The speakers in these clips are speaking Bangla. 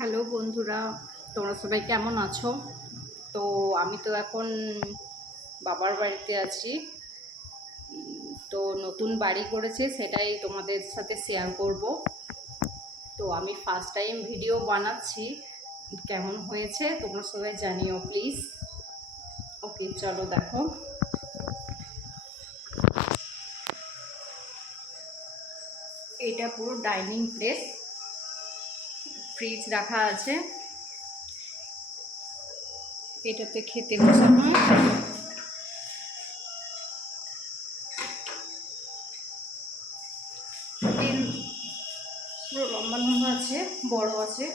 হ্যালো বন্ধুরা, তোমরা সবাই কেমন আছো? তো আমি তো এখন বাবার বাড়িতে আছি। তো নতুন বাড়ি করেছে সেটাই তোমাদের সাথে শেয়ার করব। তো আমি ফার্স্ট টাইম ভিডিও বানাচ্ছি। কেমন হয়েছে তোমরা সবাই জানিও প্লিজ ওকে চলো দেখো। এটা পুরো ডাইনিং প্লেস ফ্রিজ রাখা আছে। এটাতে খেতে বসানো এর পুরো লম্বা লম্বা আছে, বড় আছে।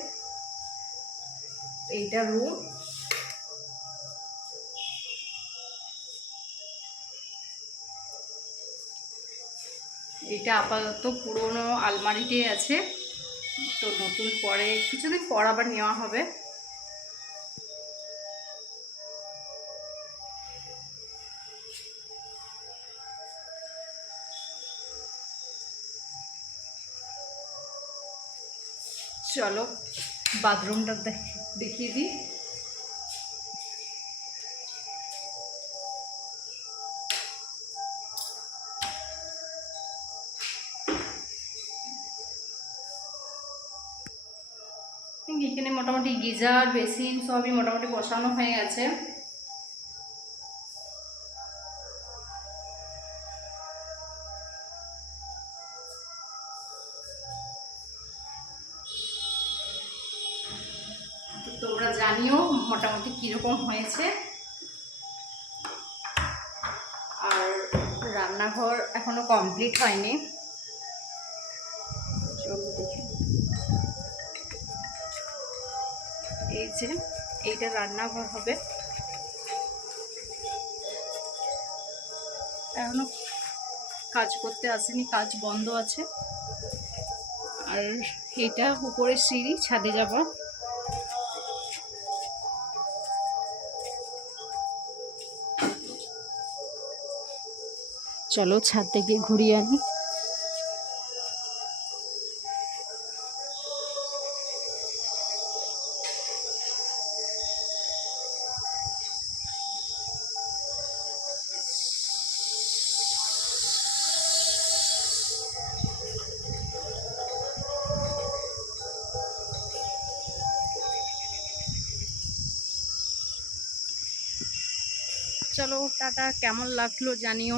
এইটা রুম এটা আপাতত পুরনো আলমারিতে আছে। তো নতুন পরে কিছুদিন পর আবার নেওয়া হবে। চলো বাথরুমটা দেখ- দেখিয়ে দিই। এখানে মোটামুটি গিজার বেসিন সবই মোটামুটি বসানো হয়ে গেছে। তোমরা জানিও মোটামুটি কীরকম হয়েছে। আর রান্নাঘর এখনও কমপ্লিট হয়নি। দেখি। এই এইটা রান্নাঘর হবে। এখনও কাজ করতে আসেনি, কাজ বন্ধ আছে। আর এটা উপরে সিঁড়ি, ছাদে যাবা। চলো ছাদ থেকে ঘুরিয়ে আনি। চলো টাটা কেমন লাগল জানিও।